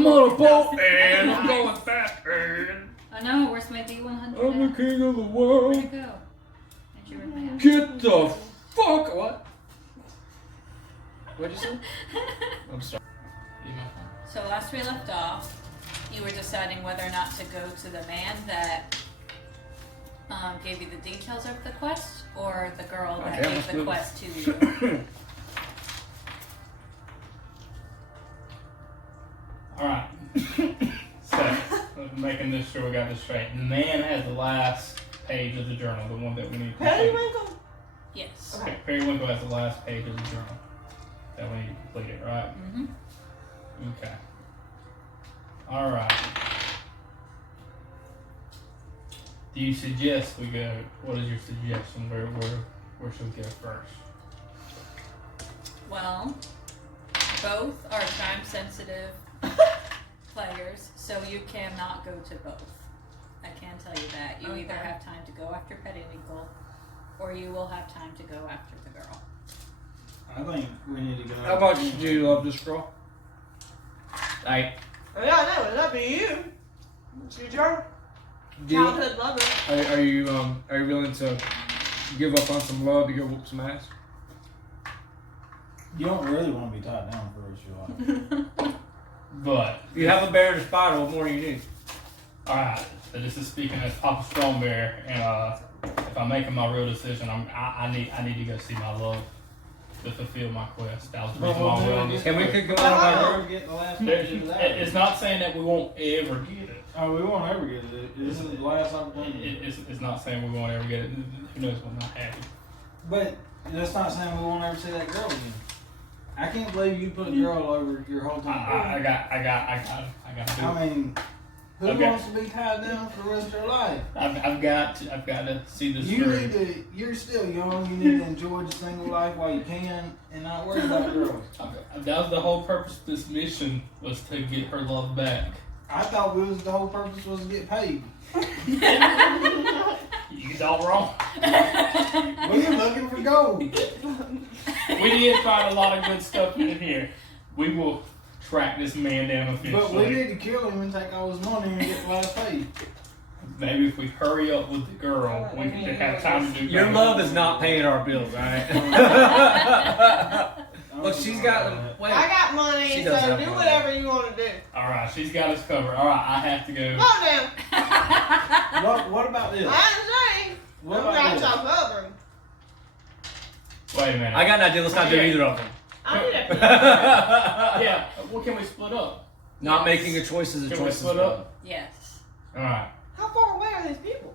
I'm on a boat and I'm going fast and Oh no, where's my D100? I'm the king of the world. Where'd it go? Did you rip my ass? Get the fuck what? What'd you say? I'm sorry. So last we left off, you were deciding whether or not to go to the man that gave you the details of the quest, or the girl that gave the quest to you. Alright. So, making this sure we got this straight. The man has the last page of the journal, the one that we need to complete. Periwinkle? Yes. Okay. Periwinkle has the last page of the journal that we need to complete it, right? Mm-hmm. Okay. Alright. Do you suggest we go? What is your suggestion? Where should we go first? Well, both are time sensitive players, so you cannot go to both. I can tell you that. You either have time to go after Periwinkle, or you will have time to go after the girl. I think we need to go. How much do you love this girl? Yeah, I know. That'd be you. She's your childhood lover. Are you willing to give up on some love to go whoop some ass? You don't really want to be tied down for the rest of your life. But You have a bear in a spot, what more do you need? alright. So this is speaking as Papa Strong Bear, and if I'm making my real decision, I need to go see my love to fulfill my quest. That was the reason why we're on this. And we could go I'll on never get the last There- page of that. It's not saying that we won't ever get it. Oh, we won't ever get it. This is the last opportunity. It's not saying we won't ever get it. Who knows when that happens. But that's not saying we won't ever see that girl again. I can't believe you put a girl over your whole time. I got to do it. I mean, who Okay. wants to be tied down for the rest of their life? I've got to see this You through. need to. You're still young. You need to enjoy the single life while you can, and not worry about girls. That was the whole purpose of this mission, was to get her love back. I thought the whole purpose was to get paid. You all wrong. We were looking for gold. We did find a lot of good stuff in here. We will track this man down But we eventually. need to kill him and take all his money and get the last pay. Maybe if we hurry up with the girl, we can have time to do Your better. love is not paying our bills, alright? Look, she's got them. Wait. I got money, She so does have do money. whatever you want to do. Alright, she's got us covered. Alright, I have to go. Come on now. What about this? I ain't saying. What I'm about not this? y'all covering. Wait a minute. I got an idea, let's not do either of them. I need a Yeah, what can we split up? Not making a choice is a Can we choice. split up? Yes. Alright. How far away are these people?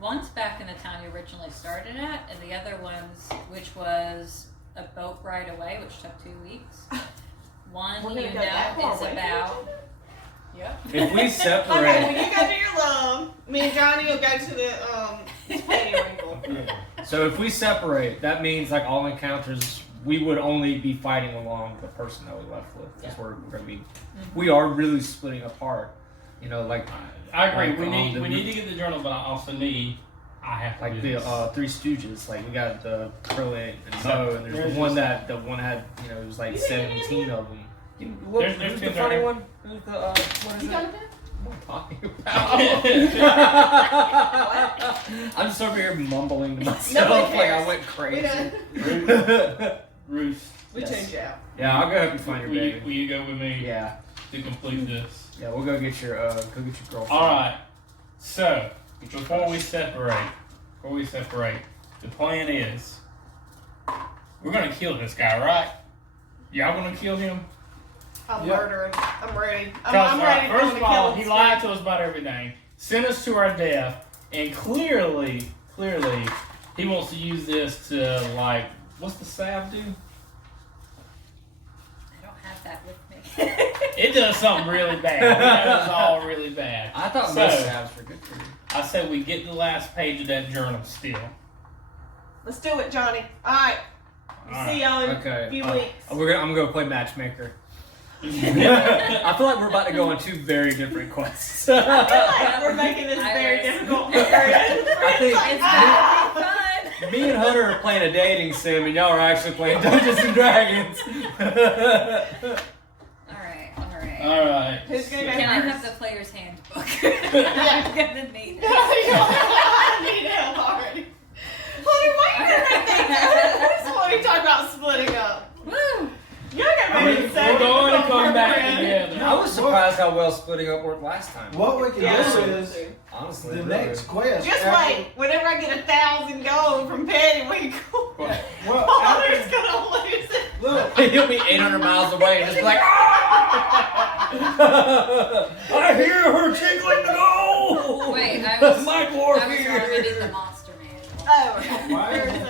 One's back in the town you originally started at, and the other one's, which was a boat ride away, which took 2 weeks. One We're you gonna go that know far is away from about. Yep. If we Okay, when separate, you go to your love, me and Johnny will go to the Periwinkle. Yeah. so if we separate, that means like all encounters, we would only be fighting along the person that we left with. Because we're gonna be, we are really splitting apart. You know, like I agree. Like, We need to get the journal, but I also need. I have to like do the this. Three Stooges. Like we got the acrylic and So, Mo, and there's there's the one this- that had it was like You think you 17 of them. What, There's who's the two funny there. one? Who's the what is You it? got it? What am I talking about? I'm just over here mumbling to myself Nobody like I cares. went We crazy. done. Ruth, We Yes. changed you out. Yeah, I'll go help you find your will you, baby. will you go with me Yeah, to complete this? yeah, we'll go get your girlfriend. Alright, so, before we separate, the plan is, we're gonna kill this guy, right? Y'all gonna kill him? I'm Yeah. murdering. I'm ready. Because, I'm ready first to of all, kill he this lied guy. to us about everything, sent us to our death, and clearly, he wants to use this to, like, what's the salve do? I don't have that with me. It does something really bad. We know it's all really bad. I thought So- most salves were good for you. I said we get the last page of that journal still. Let's do it, Johnny. All right. Alright. See y'all in Okay, a few I'm weeks. gonna go play matchmaker. I feel like we're about to go on 2 very different quests. I feel like we're making this very Iris. difficult for her. I think It's gonna be fun. me and Hunter are playing a dating sim, and y'all are actually playing Dungeons and Dragons. Alright, alright. Alright. Who's gonna go Can I first? have the player's handbook? Yeah. I'm gonna need No, that. I need help already. Honey, why are you gonna make that? Who's what are you talking about splitting up? Woo! Y'all got me We're going to come back together. I was surprised how well splitting up worked last time. What we can Yeah. do is Honestly, the really. next quest. Just after- wait. Whenever I get 1,000 gold from Periwinkle, Well, Father's after, gonna lose it. look, He'll be 800 miles away and just be like, I hear her tinkling the goal. Wait, I was my I dwarf was wrong. I need here. the monster manual. Oh, okay. Why? Where's,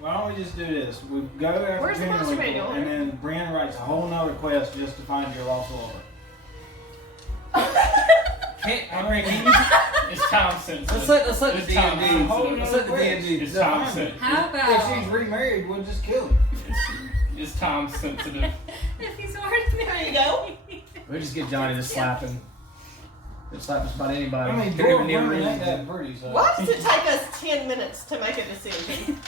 why don't we just do this? We go after Where's the monster Periwinkle, manual? and then Brian writes a whole nother quest just to find your lost lord. It's time sensitive. Let's let the It's time D&D. sensitive. Let's let the D&D. It's time sensitive. How If about she's remarried, we'll just kill her. It's time sensitive. if he's already There you go. We just get Johnny to slap him. He'll slap just about anybody. I mean, Couldn't even dwarf near women me. ain't that pretty, so. Why does it take us 10 minutes to make a decision?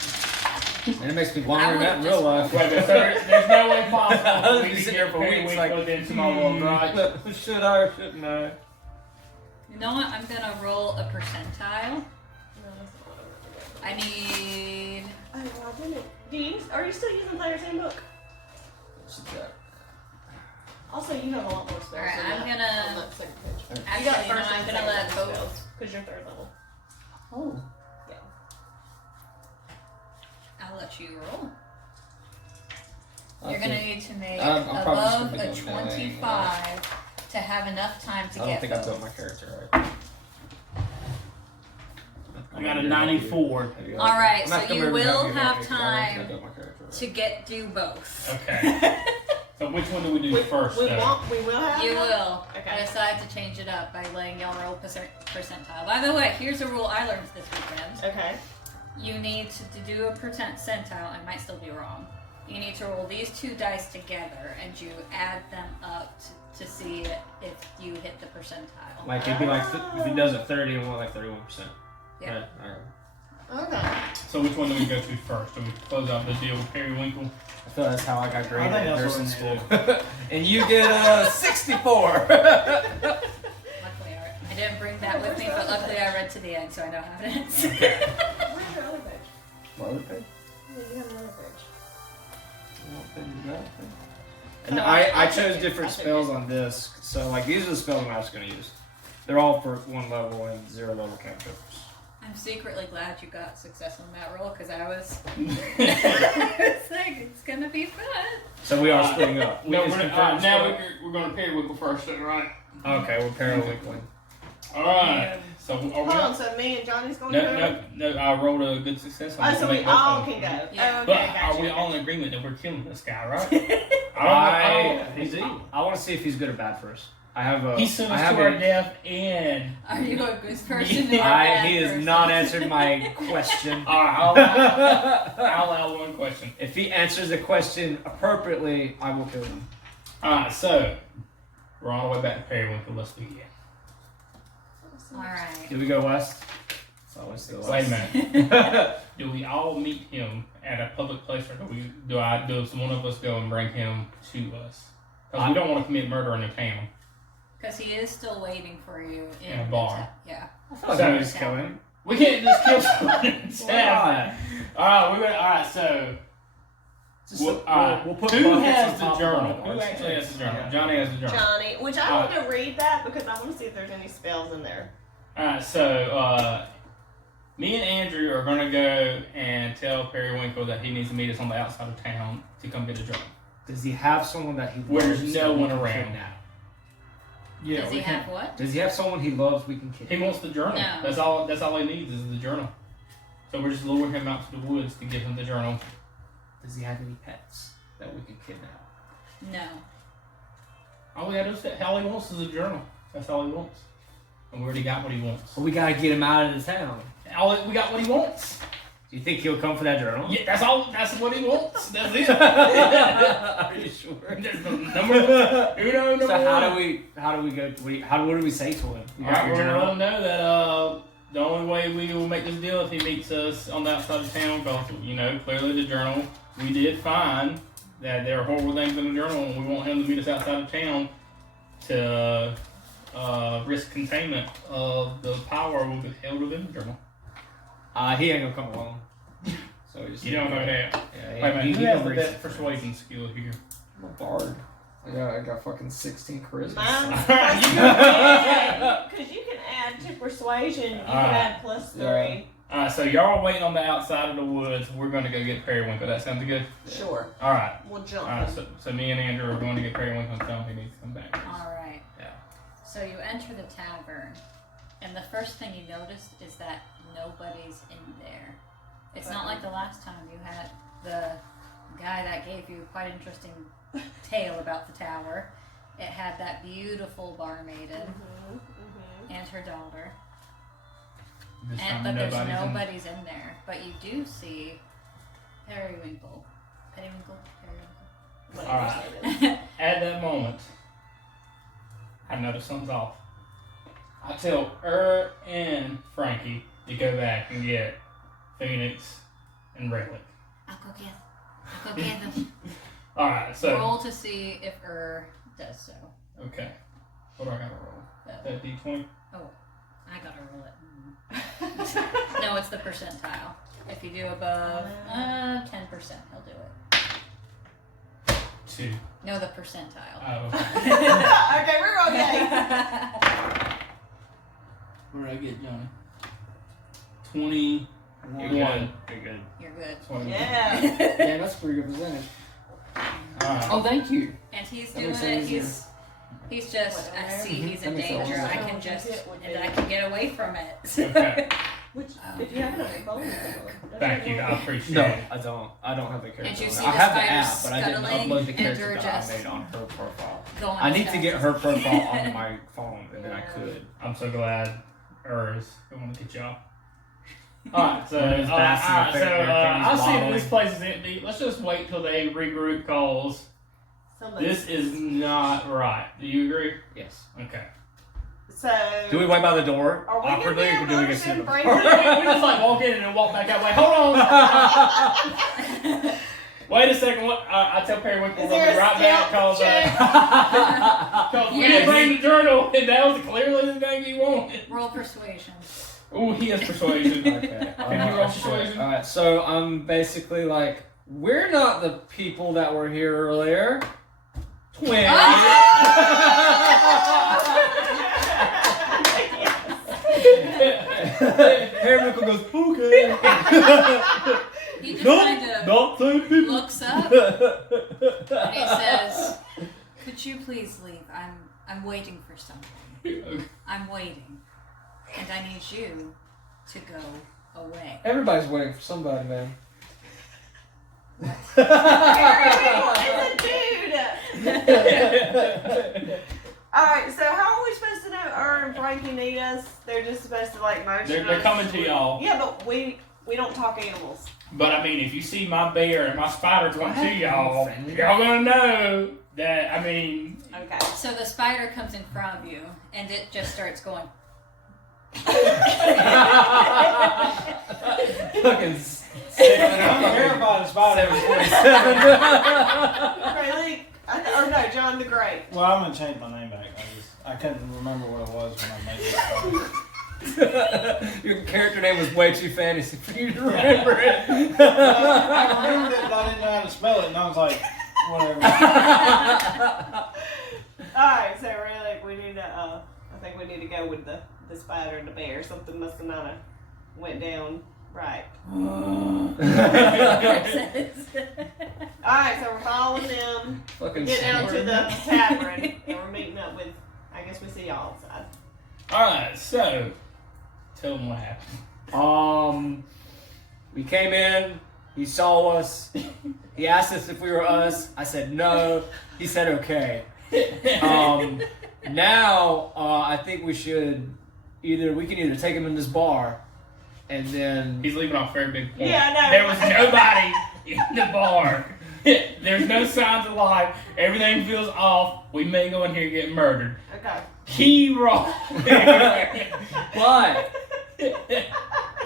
And it makes me I wonder that in would've real just- life. Wait, there's no way possible I that was we can sitting there get for weeks Periwinkle like, into my world, right? Should I or shouldn't I? You know what? I'm gonna roll a percentile. I need. Oh, I didn't. Are you still using Player's Handbook? Also, you have a lot more spells. Alright, than I'm that gonna- on that second page. Actually, You got you know, first I'm and gonna second let level both. spells, because you're third level. Oh. I'll let you roll. I You're gonna think- need to make I'm probably just above gonna a be going 25 to have enough time to I don't get think I both. built my character right. I got a 94. All right, I'm so not gonna you remember will how to have do that, 'cause I don't think I time built my character right. to do both. Okay. So which one do we do first? We though? will have You that? will. Okay. I decided to change it up by letting y'all roll percentile. By the way, here's a rule I learned this weekend. Okay. You need to do a percentile. I might still be wrong. You need to roll these two dice together, and you add them up to see if you hit the percentile. Like it'd be like if he does a 30 and want like 31%. Yeah. Right, alright. Okay. So which one do we go to first? Do we close out the deal with Periwinkle? I feel that's how I got graded I think in that's nursing what school. And you get a 64. Luckily, I didn't bring that with me, but luckily I read to the end, so I know how it ends. Where's your other page? What other page? Yeah, you have another page. And I chose different spells on this, so like these are the spells I'm actually gonna use. They're all for 1 level and 0 level cantrips. I'm secretly glad you got success on that roll, because I was it's like, it's gonna be fun. So we are splitting up. No, just we're, confirmed now split. we're going to Periwinkle first, then, right? Okay, we're Periwinkling. Alright. So are we Hold on, so me and Johnny's going to go? No, I rolled a good success on Oh, so it. we all can go. Yeah. Okay, But gotcha. are we all in agreement that we're killing this guy, right? He's evil. I want to see if he's good or bad first. I have a. He sent I us have to our a- death and... Are you a good person or a bad he has person? not answered my question. Alright, I'll allow one question. If he answers the question appropriately, I will kill him. Alright, so we're on our way back to Periwinkle. Let's begin. Alright. Do we go west? It's always still Wait a west. minute. Do we all meet him at a public place, or does one of us go and bring him to us? Because we don't want to commit murder in the town. Because he is still waiting for you In a bar. Yeah. I feel like we just kill him. We can't just kill someone in town. Why? Alright, so We'll put who buckets has on the top of journal? buckets. Who actually has the journal? Johnny has the journal. Johnny, which I want to read that because I want to see if there's any spells in there. Alright, so me and Andrew are gonna go and tell Periwinkle that he needs to meet us on the outside of town to come get a journal. Does he have someone that he Where loves there's that no we one can around. kidnap? Yeah, Does he have what? Does he have someone he loves we can kidnap? He wants the journal. No. That's all he needs is the journal. So we're just luring him out to the woods to give him the journal. Does he have any pets that we can kidnap? No. All we gotta do is all he wants is a journal. That's all he wants. And we already got what he wants. Well, we gotta get him out of the town. We got what he wants. Do you think he'll come for that journal? Yeah, that's all. That's what he wants. That's it. Are you sure? There's no number. Uno number So how one. do we go? What do we say to him? You All got right, your we're gonna let journal? him know that the only way we will make this deal if he meets us on the outside of town. Because clearly the journal we did find that there are horrible things in the journal, and we want him to meet us outside of town to risk containment of the power we'll be held within the journal. He ain't gonna come along. So he's, You don't know that. Yeah, Wait a minute, who he has can the read best some- persuasion skill here? I'm a bard. Yeah, I got fucking 16 charisma. Mine's because you can add to persuasion. You can add +3. Yeah. Alright, so y'all are waiting on the outside of the woods. We're going to go get Periwinkle. That sounds good? Sure. Alright. We'll jump. Alright, so me and Andrew are going to get Periwinkle and tell him he needs to come back. Alright. Yeah. So you enter the tavern, and the first thing you notice is that nobody's in there. It's not like the last time you had the guy that gave you quite an interesting tale about the tower. It had that beautiful barmaiden and her daughter. This time But there's nobody's in- nobody's in there. But you do see Periwinkle. Periwinkle? Alright. At that moment, I notice something's off. I tell and Frankie to go back and get Phoenix and Relic. I'll go get them. Alright, so. Roll to see if does so. Okay. What do I gotta roll? That D20? I gotta roll it. No, it's the percentile. If you do above 10%, he'll do it. 2. No, the percentile. Oh, okay. Okay, we're okay. What did I get, Johnny? 21. You're good. You're good. 21. Yeah. Yeah, that's a pretty good percentage. Alright. Oh, thank you. And he's That doing makes it. sense, He's just. I see he's in That makes danger. sense. I can just, and I can get away from it. Okay. Which, if you have another phone, Thank you. I appreciate No, it. I don't. I don't have the character. And you on see it. I the have the spiders app, but I didn't scuttling, upload the and character they're that just I made on her profile. Going I as need to fast get as her they profile can. on my phone, and then I could. I'm so glad is going to get y'all. Alright, so, It's fast and alright, so effective, I everything's see that bottling. this place is empty. Let's just wait till they regroup calls. This is not right. Do you agree? Yes. Okay. So. Do we wait by the door Are we awkwardly, gonna or be do we able get to to the break door? we just like walk in and then walk back out. Wait, hold on. Wait a second. What? I tell Periwinkle we're Is going to there be a right back stealth check? because we Yeah, didn't bring the journal, and that was clearly the thing he wanted. Roll persuasion. Ooh, he has persuasion. Okay. Can you roll persuasion? Alright, so I'm basically like, we're not the people that were here earlier. Twins. Periwinkle goes, okay. He just Nope, kind of not same people. looks up and he says, "Could you please leave? I'm waiting for something. I'm waiting, and I need you to go away." Everybody's waiting for somebody, man. Periwinkle is a dude. Alright, so how are we supposed to know and Frankie need us? They're just supposed to like motion They're us. coming to y'all. Yeah, but we don't talk animals. But I mean, if you see my bear and my spider come to y'all, y'all gonna know that. I mean, Okay. So the spider comes in front of you, and it just starts going. Fucking I'm terrified of spiders. 747. Really? Or no, John the Great. Well, I'm gonna change my name back. I couldn't remember what it was when I made it. Your character name was way too fantasy for you to remember it. I remembered it, but I didn't know how to spell it, and I was like, whatever. Alright, so really we need to I think we need to go with the spider and the bear. Something must have not went down right. Alright, so we're following them. Fucking Get down to smart. the tavern and we're meeting up with I guess we see y'all outside. alright, so tell them what happened. We came in. He saw us. He asked us if we were us. I said no. He said okay. Now I think we should we can either take him in this bar, and then He's leaving off a very big point. Yeah, I know. There was nobody in the bar. There's no signs of life. Everything feels off. We may go in here and get murdered. Okay. Key roll. but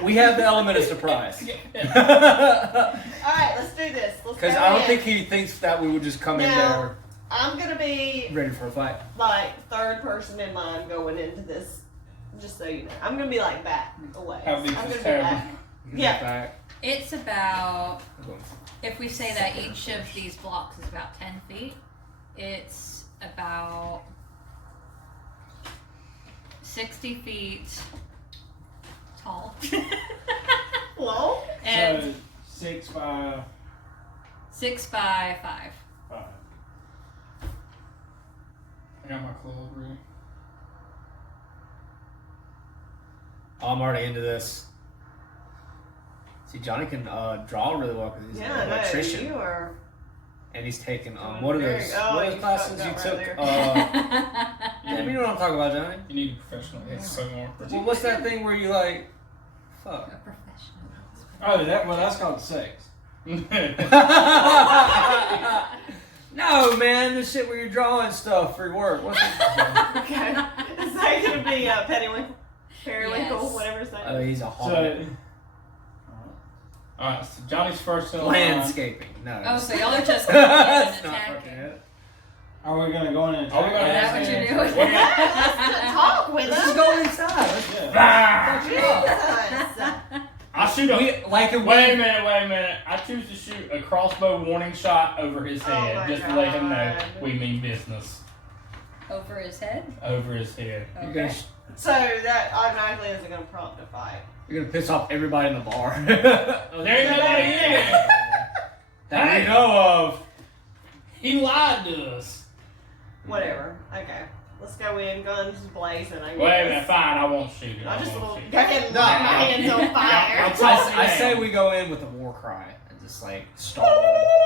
we have the element of surprise. Alright, let's do this. Let's Because go I don't in. think he thinks that we would just come in No. there. I'm gonna be Ready for a fight? like third person in line going into this. Just so you know, I'm gonna be like back away. How big I'm is gonna be terrible? back. You Yeah. get back. It's about, if we say that each of these blocks is about 10 feet, it's about 60 feet tall. Hello? And So 6 by 6 by 5. 5. I got my club ready. Oh, I'm already into this. See, Johnny can draw really well because he's Yeah, an no, electrician, you are. and he's taken Doing what are very- those? oh, What are you those classes fucked you up took? right Yeah, you know what I'm talking about, Johnny. You need a professional. It's so more. Well, what's that thing where you like? Fuck. A professional. Oh, that's called sex. No, man, the shit where you're drawing stuff for work. What's it? Okay. Is that gonna be Periwinkle? Periwinkle, Yes. whatever his name Oh, is. he's a So, hobbit. Alright, so Johnny's first in line. Landscaping. No. Oh, so y'all are just going in and That's not attacking. fucking it. are we gonna go in and Are we gonna Is that ask what you're him? doing? Let's talk with Let's just him. go inside. Let's Yeah. Jesus. I shoot a. like a Wait a minute. I choose to shoot a crossbow warning shot over his Oh head, my just to let him know God. we mean business. Over his head? Over his head. You're Okay. gonna, So that automatically isn't gonna prompt a fight. you're gonna piss off everybody in the bar. Oh, there ain't nobody in. That Hey. we know of. He lied to us. Whatever. Okay. Let's go in, guns blazing. I guess. Wait a minute, fine, I won't shoot it. I just won't will shoot go ahead and knock my hands on fire. I'll I say we go in with a war cry and just like stall.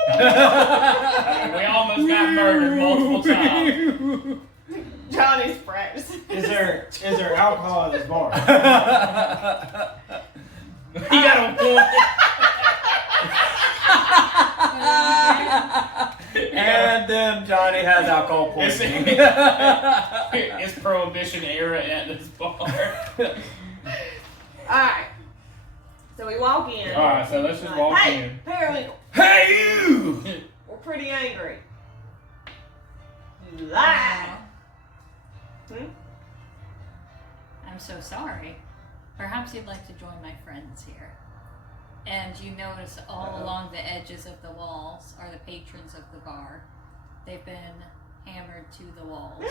I mean, we almost got murdered multiple times. Johnny's practicing. Is there alcohol at this bar? He got a point. And then Johnny has alcohol It's, poisoning. it's prohibition era at this bar. Alright. So we walk in. Alright, so let's just walk hey, in. Periwinkle, Hey you! we're pretty angry. You lied. I'm so sorry. Perhaps you'd like to join my friends here. And you notice all along the edges of the walls are the patrons of the bar. They've been hammered to the walls,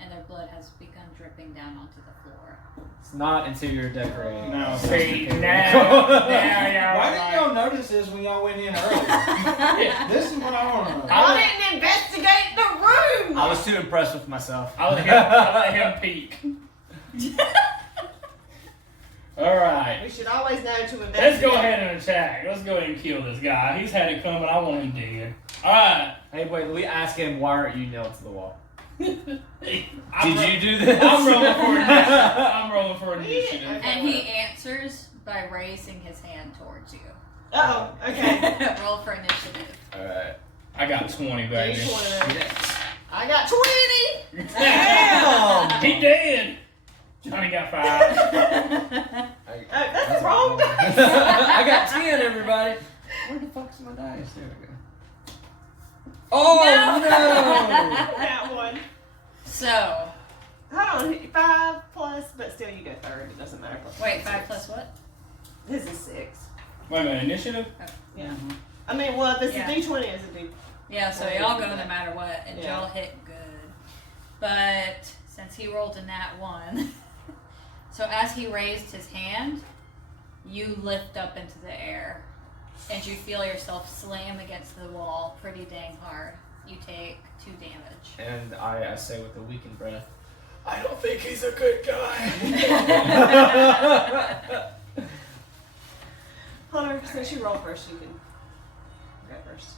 and their blood has begun dripping down onto the floor. It's not interior decorating. No, It's see, just now y'all Why didn't y'all notice this when y'all went in earlier? This is what I want to know. I didn't investigate the room. I was too impressed with myself. I let him peek. Alright. We should always know to investigate. Let's go ahead and attack. Let's go ahead and kill this guy. He's had it coming. I want him dead. Alright. Hey, wait, we ask him, why aren't you nailed to the wall? Did you do this? I'm rolling for initiative. And he answers by raising his hand towards you. Uh-oh. Okay. Roll for initiative. Alright. I got 20, baby. D20. I got 20. Damn! He dead. Johnny got 5. That's wrong. I got 10, everybody. Where the fuck's my dice? There we go. Oh, no! That one. So, Hold on. 5 plus, but still you go third. It doesn't matter. wait, 5 plus what? This is 6. Wait a minute, initiative? Yeah. I mean, well, if it's Yeah. a D20, it's a D. Yeah, so y'all go no matter what, and Yeah. y'all hit good. But since he rolled a nat 1, so as he raised his hand, you lift up into the air, and you feel yourself slam against the wall pretty dang hard. You take 2 damage. And I say with a weakened breath, I don't think he's a good guy. Hunter, since you roll first, you can go first.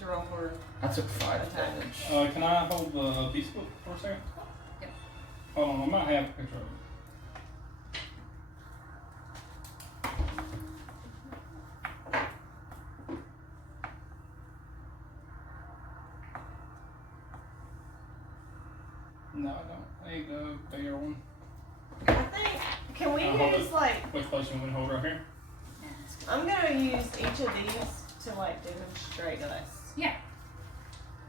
To roll for. I took 5 Attack. damage. Can I hold the piece book for a second? Yep. Hold on, I might have a picture of it. No, I don't. I need the bigger one. I think. Can we Hold use it. like? Which place you want to hold right here? Yeah, that's good. I'm gonna use each of these to like demonstrate us. Yeah.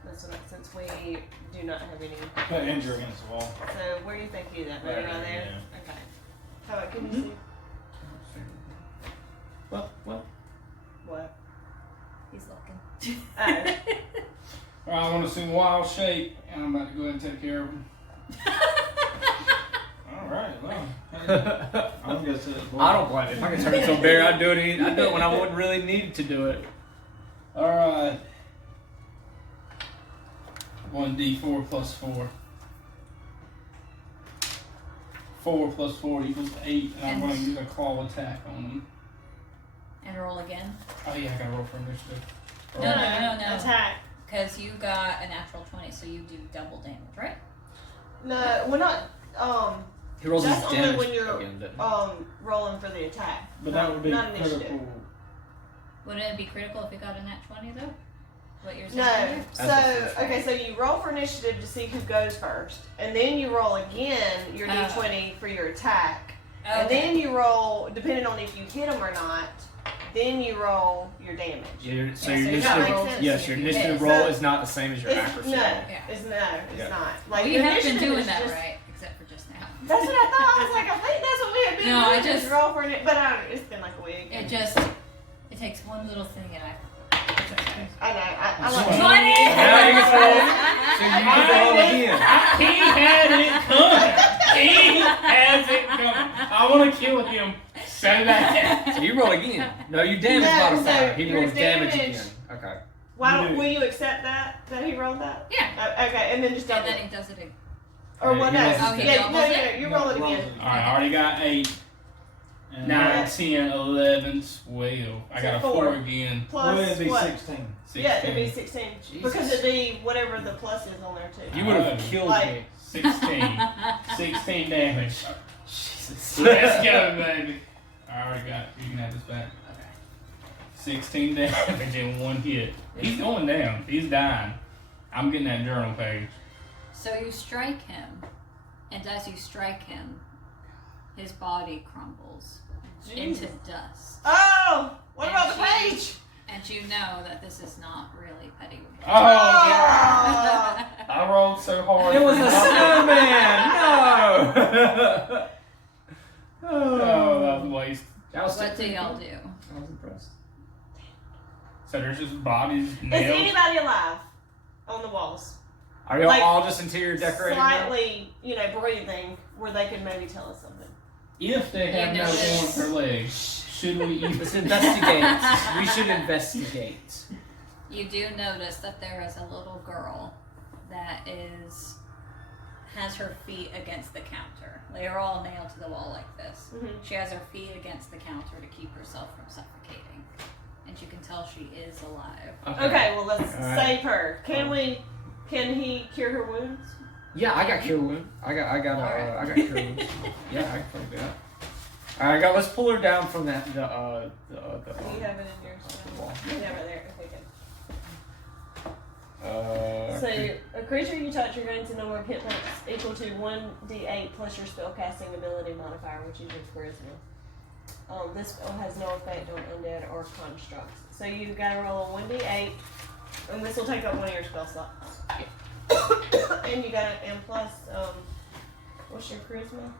Does that make sense? we do not have any. Put injury against the wall. So where do you think he's at? Maybe right there? Yeah. Okay. How about, can you see? What? What? He's looking. Oh. I want to see wild shape, and I'm about to go ahead and take care of him. All right, well. I'm gonna say I don't blame it. If I could turn into a bear, I'd do it. I'd do it when I wouldn't really need to do it. All right. 1d4 plus 4. 4 plus 4 equals 8, and I'm going to use a claw attack on him. And roll again. Oh yeah, I gotta roll for initiative. No. Attack. Because you got a natural 20, so you do double damage, right? No, we're not. He rolls That's his only damage when you're again, doesn't he? rolling for the attack. But that would be not initiative. critical. Wouldn't it be critical if it got a nat 20 though? What you're saying? No. earlier? So That's the first okay, so you roll for initiative to see who goes first, and then you roll again your Oh. d20 for your attack, Okay. and then you roll depending on if you hit them or not. Then you roll your damage. So your Yeah, so initiative, you gotta roll yes, to your see if you initiative hit. roll So- is not the same as your It's, accuracy no, roll. Yeah. it's not. It's Yeah. not. Well, Like you have been initiative doing is that just, right, except for just now. That's what I thought. I was like, I think that's what we had been No, I doing. just- roll for it, but it's been like a week. It takes one little thing and it's okay. I know. I like. 20! Now you get to roll. So you get to roll again. He had it coming. He has it coming. I want to kill him so bad. So you roll again. No, you damage No, modifier. so He your rolls damage damage- again. Okay. Why You don't, do. will you accept that he rolled that? Yeah. Okay, and then just And double. then he does it again. Or what? Yeah, No. he rolls his Yeah, damage. no, you roll it Rolls again. it. Alright, I already got 8, And 9, 10, 11, 12. I got a 4 again. well, Plus it'd be what? 16. 16. Yeah, it'd be 16. Jesus. Because it'd be whatever the plus is on there too. You would have killed Like- me. 16. 16 damage. Jesus. Let's go, baby. I already got it. You can have this back. Okay. 16 damage in 1 hit. He's going down. He's dying. I'm getting that journal page. So you strike him, and as you strike him, his body crumbles into dust. Oh! What about the And page? And you know that this is not really Periwinkle. Oh, God. Oh! I rolled so hard. It was a snowman. No. Oh, that was a waste. That was What do y'all do? I was impressed. So there's just bodies, Is nails. anybody alive on the walls? Are y'all Like, all just interior decorating? now? Slightly, breathing, where they could maybe tell us something. If they have You no notice- arms or legs, should we eat Let's investigate. We should investigate. You do notice that there is a little girl that has her feet against the counter. They are all nailed to the wall like this. Mhm. She has her feet against the counter to keep herself from suffocating. And you can tell she is alive. Okay, well let's All right. save her. Can he cure her wounds? Yeah, I got cure wound. I got cure wounds. Yeah, I can probably do that. All right, let's pull her down from that Do you have it in your wall. You have it there. Okay, good. Uh, So, a creature you touch regains a number of hit points equal to 1d8 plus your spellcasting ability modifier, which is your charisma. This spell has no effect on undead or constructs. So you gotta roll a 1d8, and this will take up one of your spell slots. And you gotta, and plus, what's your charisma?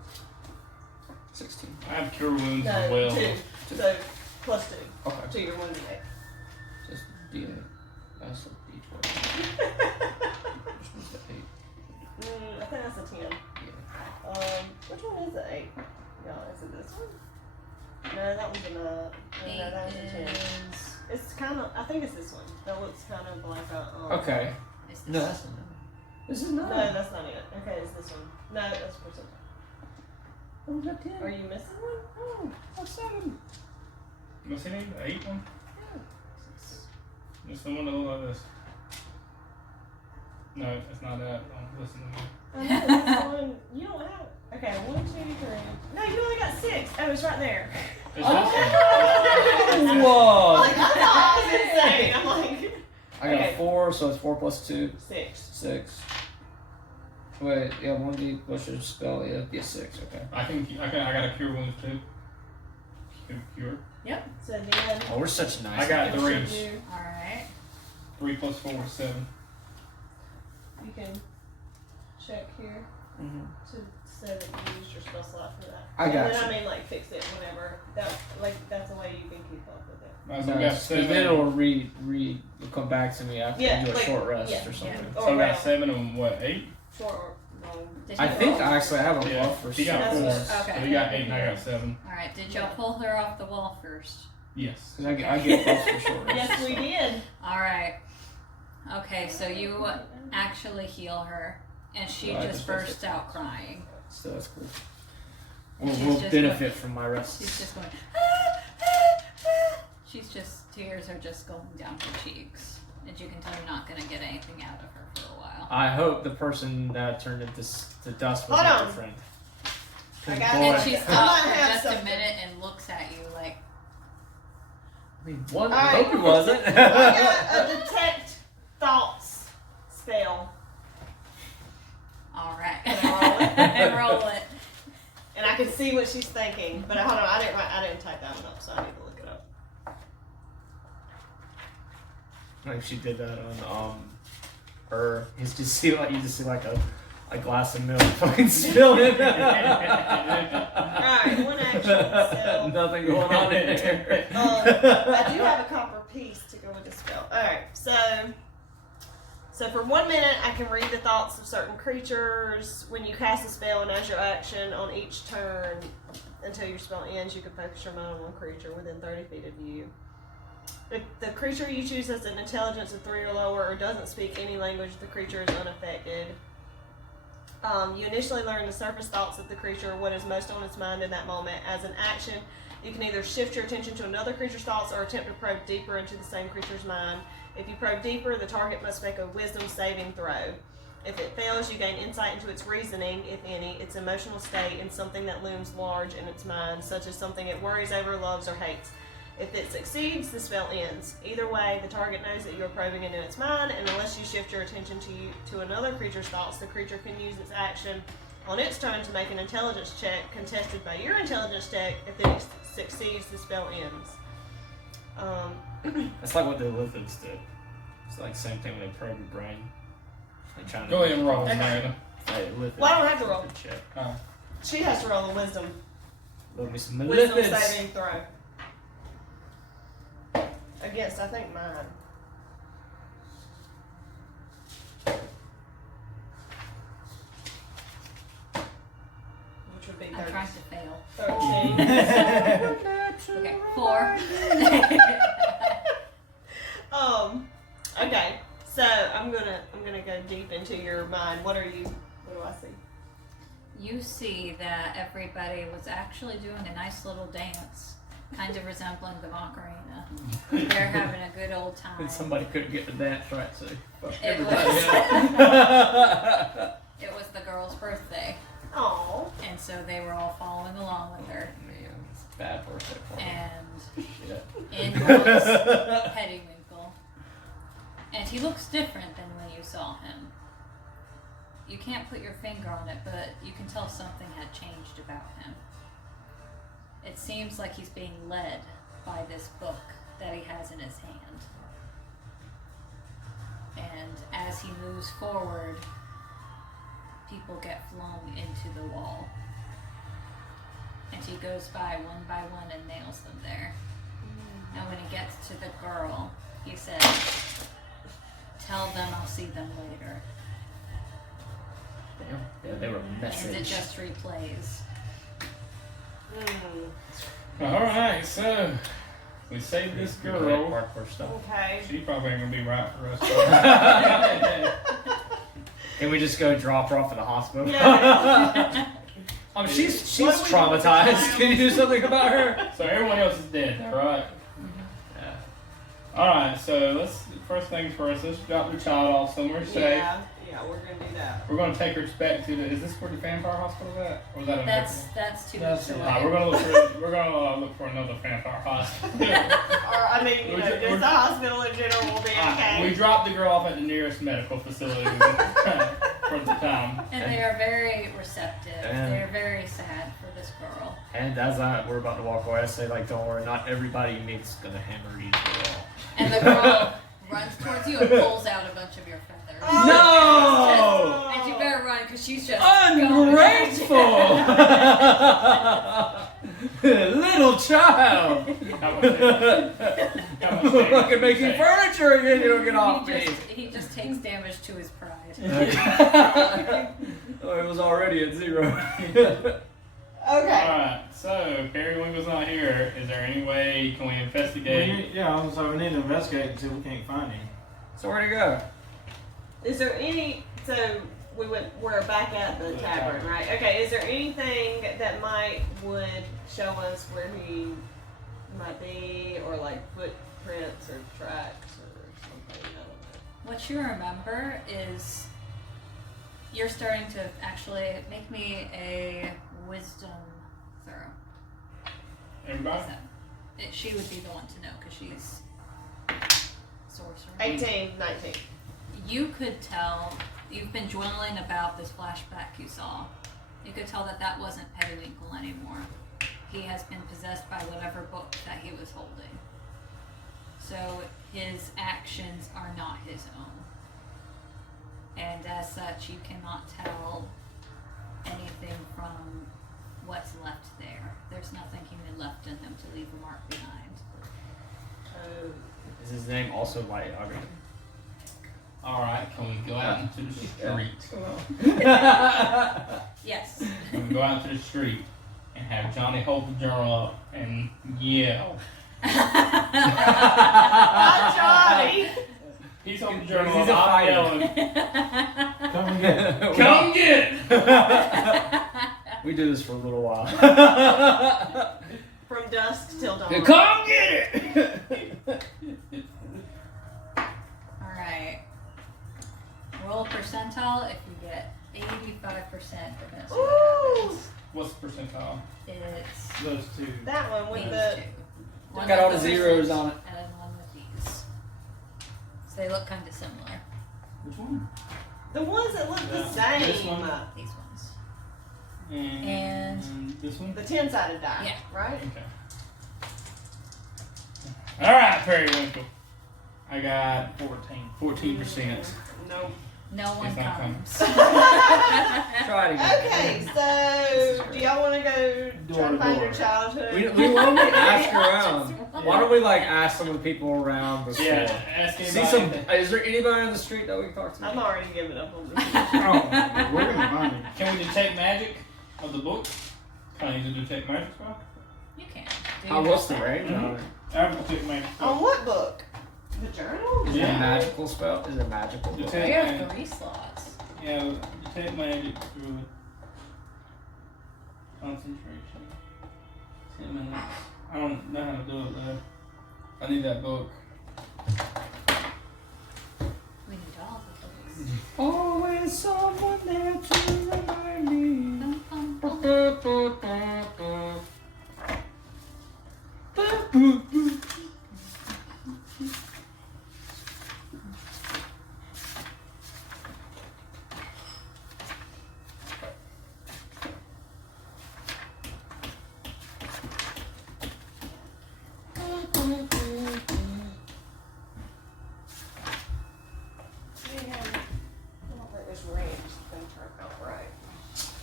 16. I have cure wounds No, as well. 2. So, plus 2 Okay. to your 1d8. Just D8. That's a D12. Which one's the 8? I think that's a 10. Yeah. Which one is the 8? No, is it this one? No, that one's a 9. No, that was a 10. Is It's kind of, I think it's this one. That looks kind of like a, Okay. this No, that's not. This is not. No, that's not it. Okay, it's this one. No, that's percent. Oh, that 10. Are you missing one? Oh, that's 7. What's it name? The 8 one? It's the one that looks like this. No, it's not that. Don't listen to me. I know, that's the one. You don't have. Okay, 1, 2, 3. No, you only got 6. Oh, it's right there. It's Whoa! Like, I thought I was insane. I'm like, I got Okay. 4, so it's 4 plus 2. 6. 6. Wait, yeah, 1D plus your spell, yeah, be a 6, okay. I got a cure wounds too. Cure. So then. Oh, we're such nice. I got it 3. should do- Alright. 3 plus 4 is 7. You can check here to say that you used your spell slot for that. I got And then, you. I mean, like, fix it whenever. That's a way you can keep up with it. So we got Because 7. then it'll come back to me after Yeah, I do a like- short rest yeah. or something. So we got Around 7 and what, 8? short or long. Did I you think roll? I actually have a Yeah. buff for He got That's 4. what- okay. So we got 8 and I got 7. All right. Did y'all pull her off the wall first? Yes. 'Cause I get buffs for short rest. Yes, we did. All right. Okay, so you actually heal her, and she Well, I just just bursts out crying. So that's cool. She's We'll just benefit from my rest. She's just going. She's just tears are just going down her cheeks, and you can tell you're not gonna get anything out of her for a while. I hope the person that turned into to dust was Hold not on. your friend. I got Boy, And she I stops might for have just a something. minute and looks at you like, I mean, one. I Alright. hope he wasn't. I got a detect thoughts spell, all right, Can roll it. and I can see what she's thinking. But hold on, I didn't type that one up, so I need to look it up. Like she did that on her. You just see like a glass of milk fucking spilling. Alright, one action. So Nothing going on in there. I do have a copper piece to go with the spell. Alright, so for 1 minute I can read the thoughts of certain creatures. When you cast a spell and as your action on each turn until your spell ends, you can focus your mind on one creature within 30 feet of you. If the creature you choose has an intelligence of 3 or lower or doesn't speak any language, the creature is unaffected. You initially learn the surface thoughts of the creature, what is most on its mind in that moment. As an action, you can either shift your attention to another creature's thoughts or attempt to probe deeper into the same creature's mind. If you probe deeper, the target must make a wisdom saving throw. If it fails, you gain insight into its reasoning, if any, its emotional state, and something that looms large in its mind, such as something it worries over, loves, or hates. If it succeeds, the spell ends. Either way, the target knows that you are probing into its mind, and unless you shift your attention to another creature's thoughts, the creature can use its action on its turn to make an intelligence check contested by your intelligence check. If it succeeds, the spell ends. That's like what the Lithids did. It's like the same thing when they probe your brain. Like trying Go to ahead and roll, Okay. Amanda. Hey, Lithids. Well, I don't have to roll. Check. She has to roll a wisdom Some wisdom Lithids. saving throw. Against, I think, mine. Which would be I'm trying to fail. 13. Okay, 4. Okay. So I'm gonna go deep into your mind. What do I see? You see that everybody was actually doing a nice little dance, kind of resembling the Macarena. They're having a good old time. And somebody couldn't get the dance right, so fuck It everybody was- up. It was the girl's birthday, Oh. and so they were all following along with her. Man, it's a bad birthday for me. And Shit. in walks Periwinkle, and he looks different than when you saw him. You can't put your finger on it, but you can tell something had changed about him. It seems like he's being led by this book that he has in his hand. And as he moves forward, people get flung into the wall. And he goes by one and nails them there. And when he gets to the girl, he says, "Tell them I'll see them later." Damn. Yeah, they were And it message. just replays. Alright, so we saved this girl. Parkour stuff. Okay. She probably ain't gonna be right for us. But Can we just go drop her off at the hospital? Yeah. She's What do we do? traumatized. Can you do something about her? so everyone else is dead, alright? Yeah. Alright, so first things first, let's drop the child off somewhere safe. Yeah, we're gonna do that. We're gonna take her back to is this where the vampire hospital is at? Or is that a That's 2 That's weeks it. away. we're gonna look for another vampire hospital. Or, I mean, We're just ju- the hospital in general will be okay. We dropped the girl off at the nearest medical facility for the time. And they are very receptive. And- They are very sad for this girl. And as we're about to walk away, I say, like, don't worry, not everybody you meet's gonna hammer each other. And the girl runs towards you and pulls out a bunch of your feathers. No! Faithful! Little child! Fucking making furniture again, you don't get off me. He just takes damage to his pride. Oh, it was already at 0. Okay. Alright, so Periwinkle's not here. Is there any way, can we investigate? Yeah, so we need to investigate and see if we can't find him. So where'd he go? Is there any? So we're back at the tavern, right? Okay. Is there anything that would show us where he might be, or like footprints or tracks or something? I don't know. What you remember is you're starting to actually make me a wisdom throw. Everybody? She would be the one to know because she's sorcerer. 18, 19. You could tell, you've been dwindling about this flashback you saw. You could tell that wasn't Periwinkle anymore. He has been possessed by whatever book that he was holding. So his actions are not his own. And as such, you cannot tell anything from what's left there. There's nothing human left in him to leave a mark behind. Is his name also Light Auger? Alright, can we go out into the street? Yes. Can we go out to the street and have Johnny hold the journal up and yell? Not Johnny. He's holding the journal He's up, a I'm fighter. yelling. Come and get it. Come get it! We do this for a little while. From dusk till dawn. Come get it! Alright. Roll a percentile if you get 85%. Ooh! What's the percentile? It's Those two. That one with these the. two. One Got all with the the zeros wizard on it. And one with these. So they look kind of similar. Which one? The ones that look the This same. one? These ones. And this one? The 10-sided die. Yeah. Right? Okay. Alright, Periwinkle. I got 14%. Nope. No one It's not comes. Try it again. Okay, so do y'all want to go try to find your childhood? We want to ask around. Why don't we ask some of the people around the store? Yeah, ask See anybody. is there anybody on the street that we can talk to? I'm already giving up on this. Oh, we're gonna find him. Can we detect magic of the book? Can I use a detect magic spell? You can. What's the range on it? I have a detect magic spell. On what book? The journal? Is it a Yeah. magical spell? Is it a magical book? Detect We have magic. 3 slots. Yeah, detect magic through concentration. 10 minutes. I don't know how to do it though. I need that book. We need all the books. Always someone there to remind me. Bum, bum, bum.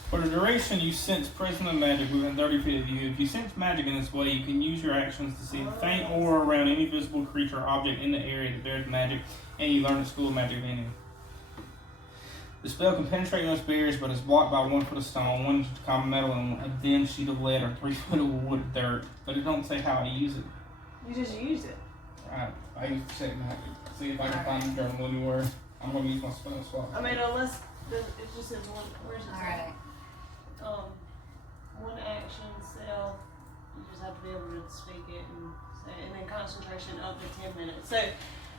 For the duration, you sense presence of magic within 30 feet of you. If you sense magic in this way, you can use your actions to see the faint aura around any visible creature or object in the area that bears magic, and you learn the school of magic meaning. The spell can penetrate those barriers, but is blocked by 1 foot of stone, 1 inch of common metal, and a thin sheet of lead, or 3 foot of wood dirt. But it don't say how I use it. You just use it. Right, I use detect magic. See if I can find the journal anywhere. I'm gonna use my spell slot. I mean, unless it just says one. Where's it? Alright. One action self. You just have to be able to speak it and say it, and then concentration up to 10 minutes. So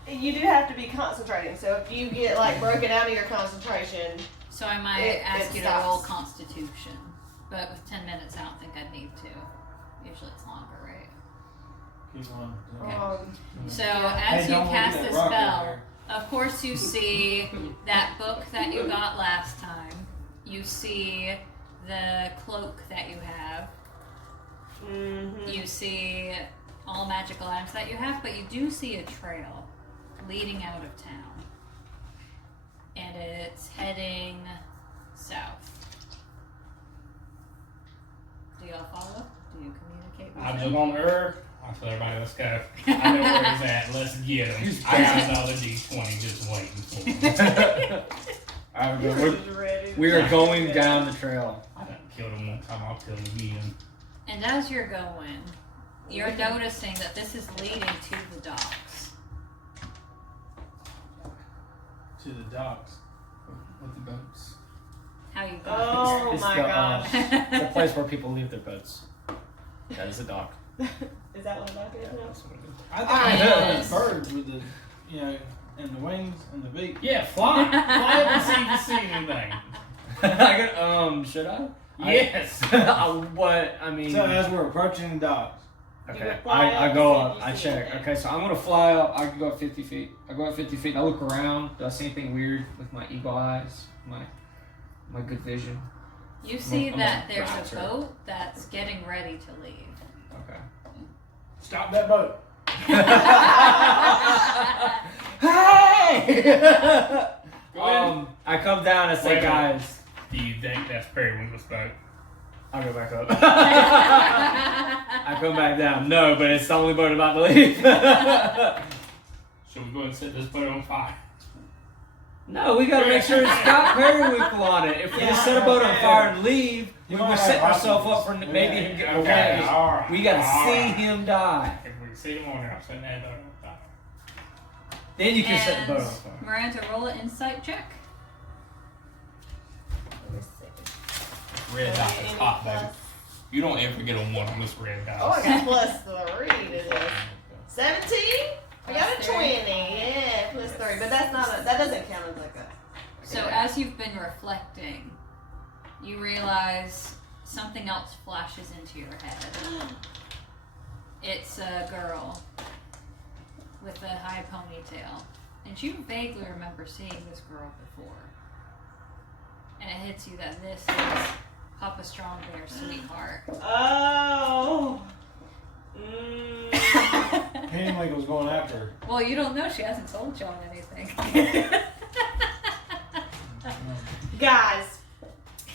you do have to be concentrating. So if you get broken out of your concentration, So I might It ask you to stops. roll Constitution. But with 10 minutes, I don't think I'd need to. Usually it's longer, right? Keep on. So Yeah. as Hey, you don't cast leave the that rock spell, over of course you see that book that you got last time. You see the cloak that you have. Mm-hmm. You see all magical items that you have, but you do see a trail leading out of town. And it's heading south. look on I tell everybody, let's go. I know where he's at. Let's get him. I got another D20 just waiting for him. Alright, Ready. we are going down the trail. I done killed him one time. I'll kill him again. And as you're going, you're noticing that this is leading to the docks. To the docks. With the boats. How you going? Oh It's my the, gosh. It's a place where people leave their boats. That is a dock. Is that what a dock is now? That's what it is. I think Alright. it's birds with the, and the wings and the beak. Yeah, fly. Fly up and see if you see anything. Should I? Yes. What? I mean. So as we're approaching the docks, Okay, fly I up go and up, see if I you see check. anything. Okay, so I'm gonna fly up. I can go up 50 feet. I go up 50 feet and I look around. Do I see anything weird with my eagle eyes? My good vision? You see I'm that a there's a raptor. boat that's getting ready to leave. Okay. stop that boat. Hey! Go ahead. I come down and say, Wait a minute. guys, Do you think that's Periwinkle's boat? I'll go back up. I come back down. No, but it's the only boat about to leave. Should we go and set this boat on fire? No, we gotta make sure it's got Periwinkle on it. If we just set a boat on fire and leave, we're setting ourselves up for maybe him getting away. alright. We gotta see alright. him die. If we see him on there, I'm setting that boat on fire. Then you can set the boat on And fire. Miranda, roll an insight check. Let me see. Red dot is hot, baby. You don't ever get a 1 on this red dot. Oh, I got plus 3 to this. 17? I got a Plus 20. three. Yeah, plus 3. But that's not that doesn't count as like a. So as you've been reflecting, you realize something else flashes into your head. It's a girl with a high ponytail. And you vaguely remember seeing this girl before. And it hits you that this is Papa Strongbear's sweetheart. Oh. Periwinkle's going after her. Well, you don't know. She hasn't told y'all anything. Guys,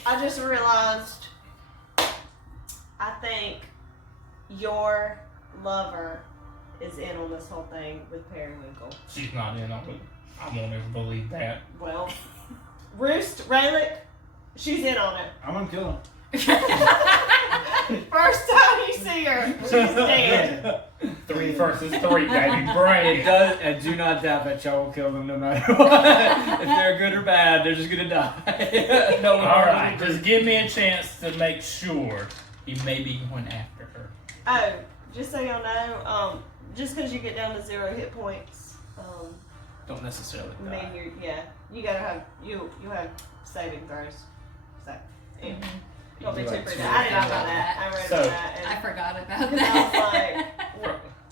I just realized I think your lover is in on this whole thing with Periwinkle. She's not in on it. I won't ever believe that. Well, Roost, Raylick, she's in on it. I'm gonna kill him. First time you see her, she's dead. 3 versus 3, baby. It Brain. does, and do not doubt that y'all will kill them no matter what. If they're good or bad, they're just gonna die. No one Alright, just give me a chance to make sure he may be going after her. Oh, just so y'all know, just because you get down to 0 hit points, don't necessarily I die. mean you gotta have you have saving throws. So yeah. Don't be You too like pretty. two I did not know or that. I read So- that and I forgot about I was that.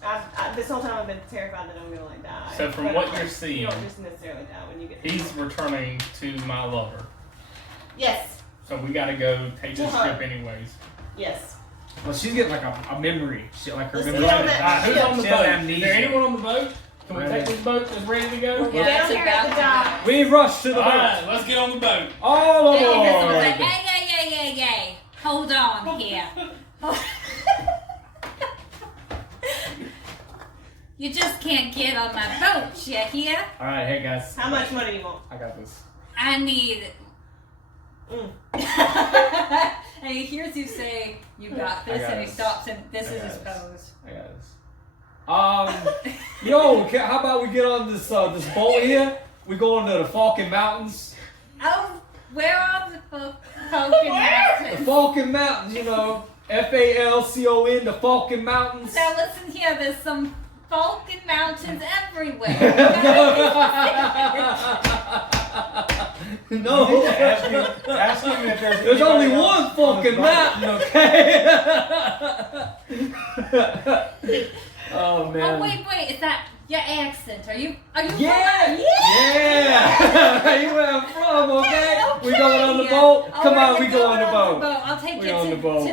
like, this whole time I've been terrified that I'm gonna like die. So from But, what like, you're seeing, you don't just necessarily die when you get. He's returning to my lover. Yes, So we gotta go take this To her. ship anyways. yes. Well, she's getting like a memory. She, like her Let's memory. get on that Alright, who's ship. on the She has boat? Is amnesia. there anyone on the boat? Can we Ready. take this boat that's ready to go? We're Yeah, down it's here at the about to dock. go. We rush to the boat. Alright, let's get on the boat. All Hey, this was aboard. like, hey. Hold on here. You just can't get on my boat, you hear? All right, hey guys. How much money do you want? I got this. I need. Mm. And he hears you say, "You got this," got and he this. stops, and this I is got his this. pose. I got this. How about we get on this this boat here? We go into the Falcon Mountains. Oh, where are the Falcon The Mountains? Falcon Mountains, Falcon, the Falcon Mountains. Now listen here, there's some Falcon Mountains everywhere. No, Ask him if there's only one Falcon Mountain, okay? Oh man. Oh wait, is that your accent? Are you Yeah! from? Yeah! You where I'm from, okay? We going on the boat? All Come right, on, we we're go on going the boat. I'll take We you on the boat.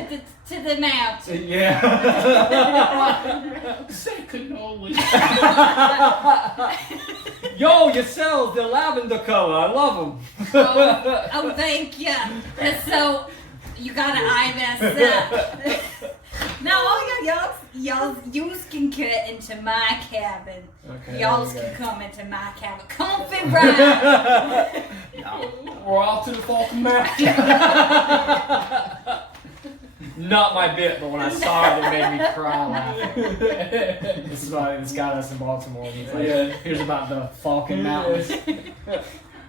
to the mountain. Yeah. Say cannoli. Yo, yourselves, they're lavender color. I love them. Oh, thank you. So you gotta eye this up. No, y'all can get into my cabin. Okay. Y'all there can we come into my cabin. Comfy ride. We're off to the Falcon Mountain. go. Not my bit, but when I saw it, it made me cry laughing. This is why this guy that's in Baltimore. He's like, here's about the Falcon Mountains.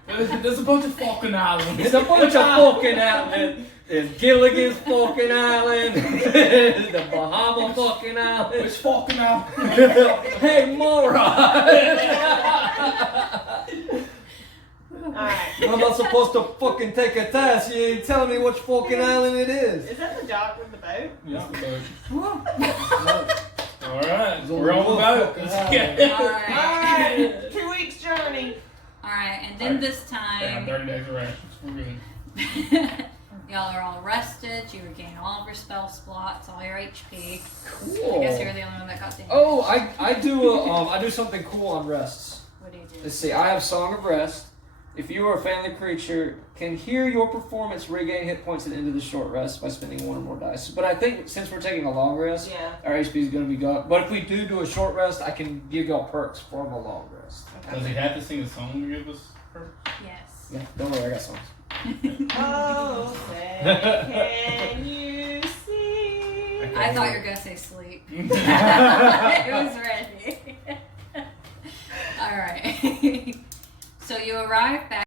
There's a bunch of Falcon Islands. There's a bunch of fucking islands. There's Gilligan's fucking island. The Bahama fucking island. Which Falcon Island? Hey, moron! Alright. I'm not supposed to fucking take a test. You ain't telling me which fucking island it is. Is that the dock with the boat? That's the boat. Alright. Alright, we're on the boat. Let's get it. Alright. 2 weeks journey. Alright, and then this Yeah, time, 30 days of rations. We're good. y'all are all rested. You regain all of your spell slots, all your HP. Cool. I guess you're the only one that got damaged. Oh, I do something cool on rests. What do you do? Let's see. I have Song of Rest. If you are a family creature, can hear your performance regain hit points at the end of the short rest by spending 1 or more dice. But I think since we're taking a long rest, Yeah. our HP is going to be go up. But if we do a short rest, I can give y'all perks from a long rest. Does he have to sing a song to give us her? Yes. Yeah, don't worry, I got songs. Oh, say, can you see? I thought you were gonna say sleep. It was ready. Alright. So you arrive back